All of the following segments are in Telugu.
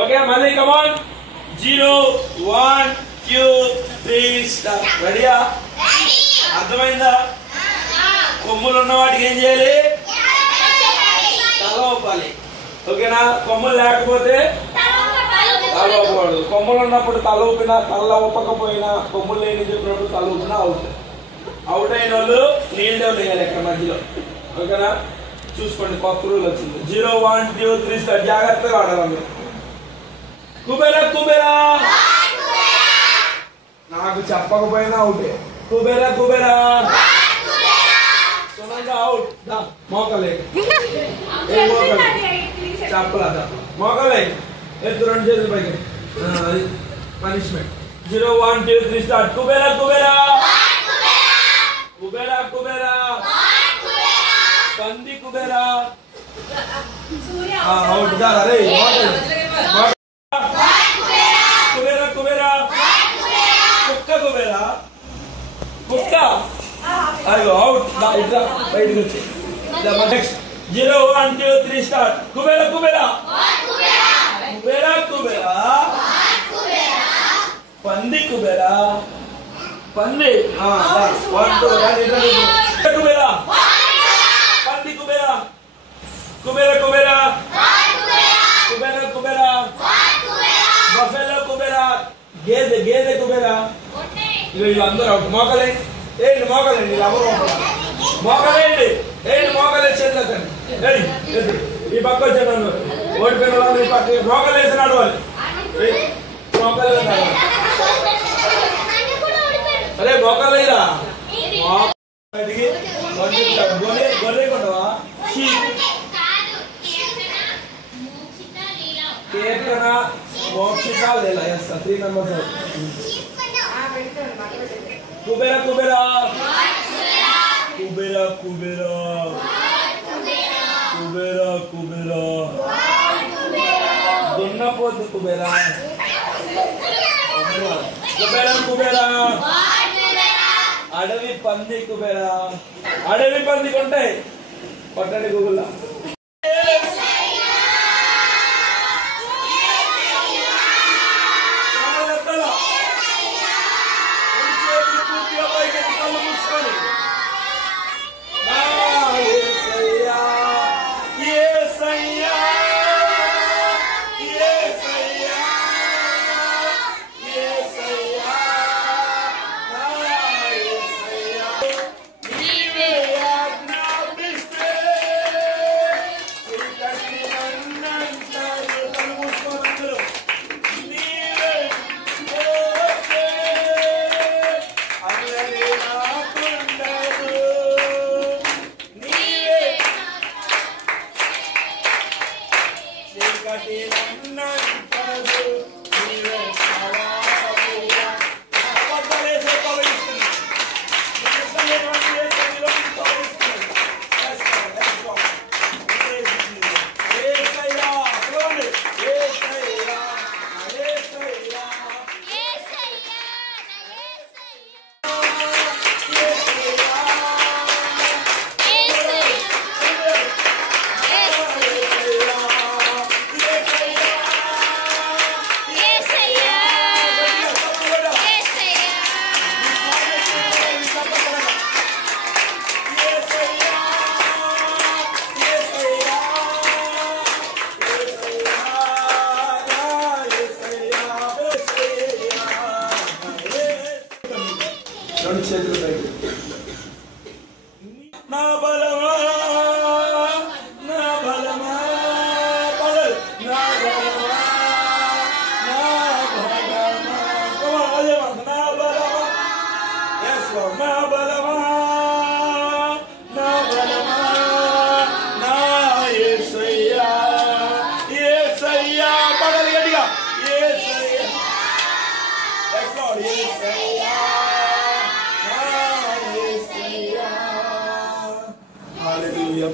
ఓకే మళ్ళీ కమాన్ 0 1 2 3 స్టార్ట్ రెడీయా అర్థమైందా కొమ్ములు ఉన్న వాటికి ఏం చేయాలి తల ఊపాలి ఓకేనా కొమ్ములు లేకపోతే తల ఊపకూడదు కొమ్ములు ఉన్నప్పుడు తల ఊపినా తల ఊపకపోయినా కొమ్ములు లేని చెప్పినప్పుడు తల ఊపినా అవుట్ అయిన వాళ్ళు నీళ్ళు వేయాలి ఎక్కడ మధ్యలో ఓకేనా చూసుకోండి కొత్త రూల్ వచ్చింది 0 1 2 3 స్టార్ట్ జాగ్రత్తగా ఆడాలి అందరూ కుబేరా కుబేరా నాకు చెప్పకపోయినా అవుటే కుబేరా కుబేరా సునంగా అవుట్ మోకలే చెప్పలా మోకలే ఎత్తు రెండు చేతులు పైకి అది పనిష్మెంట్ 0 1 2 3 స్టార్ట్ కుబేరా కుబేరా కుబేరా కుబేరా పంది కుబేరా అవుట్ దా అరే కుబేరా కుబేరా కుక్క కుబేరా కుక్క అయ్యో అవుట్ ఇట్లా బయటకు వచ్చి నెక్స్ట్ 0 1 2 3 స్టార్ట్ కుబేరా కుబేరా కుబేరా కుబేరా పంది కుబేరా పంది 1 2 కుబేరా పంది కుబేరా కుబేరా కుబేరా కుబేరా కుబేరా బఫెలో కుబేరా గేదె గేదె కుబేరా వీళ్ళందరూ అవుట్ మోకలే ఏంటి మోకలేండి ఎవరు మోకలేండి ఏంటి మోకలే చేతులకండి ఈ పక్క వచ్చాను ఓడిపోయిన వాళ్ళు ఈ పక్క మోకలు వేసి నడవాలి మోకలు అరే మోకలేరా గొర్రె కొండవా కీర్తన మోక్షిత లీలా ఎస్ 3 మెంబర్స్ కుబేరా కుబేరా కుబేరా కుబేరా కుబేరా కుబేరా దున్నపోతు కుబేరా కుబేరా కుబేరా అడవి పంది కుబేరా అడవి పంది కొంటాయి కొట్టండి గూగుల్లో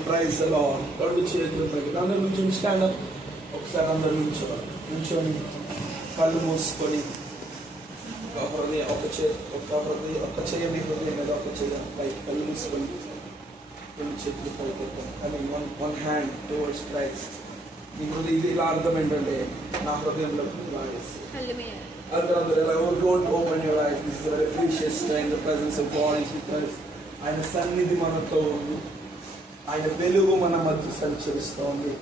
Praise the Lord. రెండు చేతులు పైకి అందరూ నుంచి స్టాండ్ అప్ ఒకసారి అందరూ నిల్చొని కళ్ళు మూసుకొని ఒక చేయ మీ హృదయం మీద ఒక చేయ పైకి కళ్ళు మూసుకొని రెండు చేతులు పైకి I mean one hand towards Christ ఇది ఇలా అర్థం ఏంటంటే నా హృదయంలో don't open your eyes. This is a very precious time. The presence of God is with us. ఆయన సన్నిధి మనతో ఉంది. ఆయన వెలుగు మన మధ్య సంచరిస్తోంది.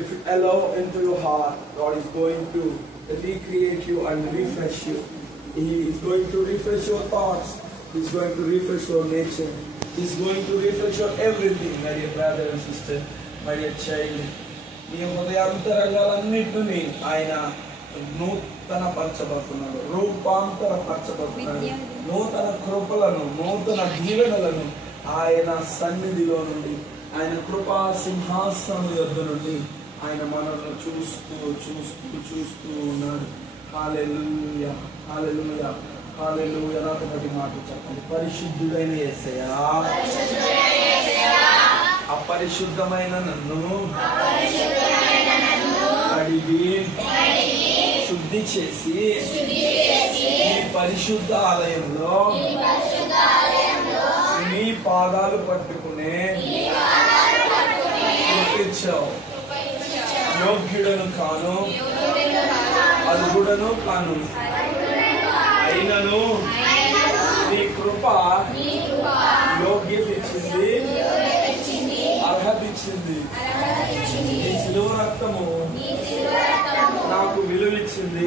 If you allow into your heart, God is going to recreate you and refresh you. He is going to refresh your thoughts. He is going to refresh your nature. He is going to refresh your everything, my dear brother and sister, my dear child. మీ హృదయాంతరంగాలన్నిటిని ఆయన నూతన పరచబడుతున్నాడు, రూపాంతరపరచబడుతున్నాడు. నూతన కృపలను, నూతన దీవెనలను ఆయన సన్నిధిలో నుండి, ఆయన కృపా సింహాసనం యొద్ద నుండి ఆయన మనల్ని చూస్తూ చూస్తూ చూస్తూ ఉన్నాడు. హల్లెలూయా, హల్లెలూయా, హల్లెలూయా. నాతో పాటు మాట చెప్పండి. పరిశుద్ధుడైన యేసయ్యా అపరిశుద్ధమైన నన్ను కడిగి శుద్ధి చేసి ఈ పరిశుద్ధ ఆలయంలో నీ పాదాలు పట్టుకునే కృపించావు. యోగ్యుడను కాను, అర్హుడను కాను, అయినను నీ కృప యోగ్యత ఇచ్చింది, అర్హత ఇచ్చింది. నీ శిలువ రక్తము నాకు విలువిచ్చింది.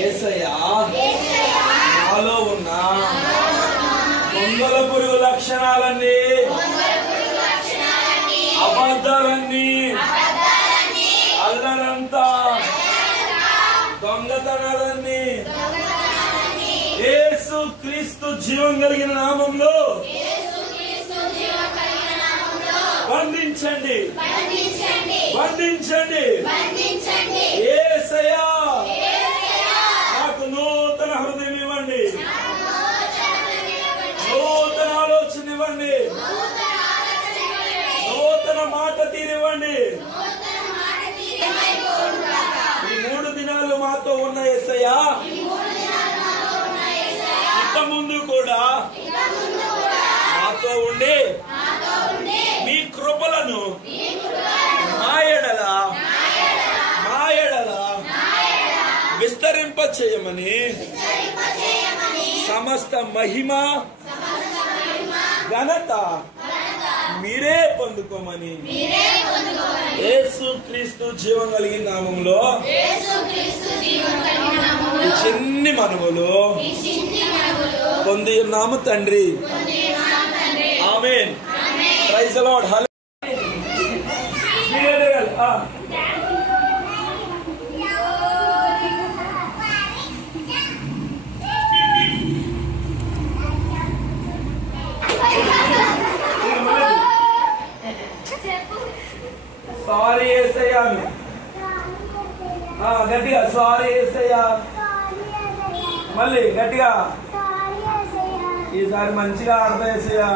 యేసయ్యా నాలో ఉన్న దొంగల పురుగు లక్షణాలన్నీ, అబద్ధాలన్నీ, అల్లరంతా, దొంగతనాలన్నీ యేసు క్రీస్తు జీవం కలిగిన నామంలో బంధించండి, బంధించండి. యేసయ్యా నాకు నూతన హృదయం ఇవ్వండి, నూతన ఆలోచన ఇవ్వండి, నూతన మాట తీరివ్వండి. ఈ 3 దినాలు మాతో ఉన్న యేసయ్యా ఇంత ముందు కూడా మాతో ఉండి మీ కృపలను మా ఎడల విస్తరింప చేయమని సమస్త మహిమ ఘనత మీరే పొందుకోమని యేసు క్రీస్తు జీవం కలిగిన నామములో ఈ చిన్ని మనవులు పొంది ఉన్నాము తండ్రి. ఆమేన్. Praise the Lord. సారీ యేసయ్యా, గట్టిగా సారీ యేసయ్యా. మళ్ళీ గట్టిగా, ఈసారి మంచిగా ఆడతా యేసయ్యా.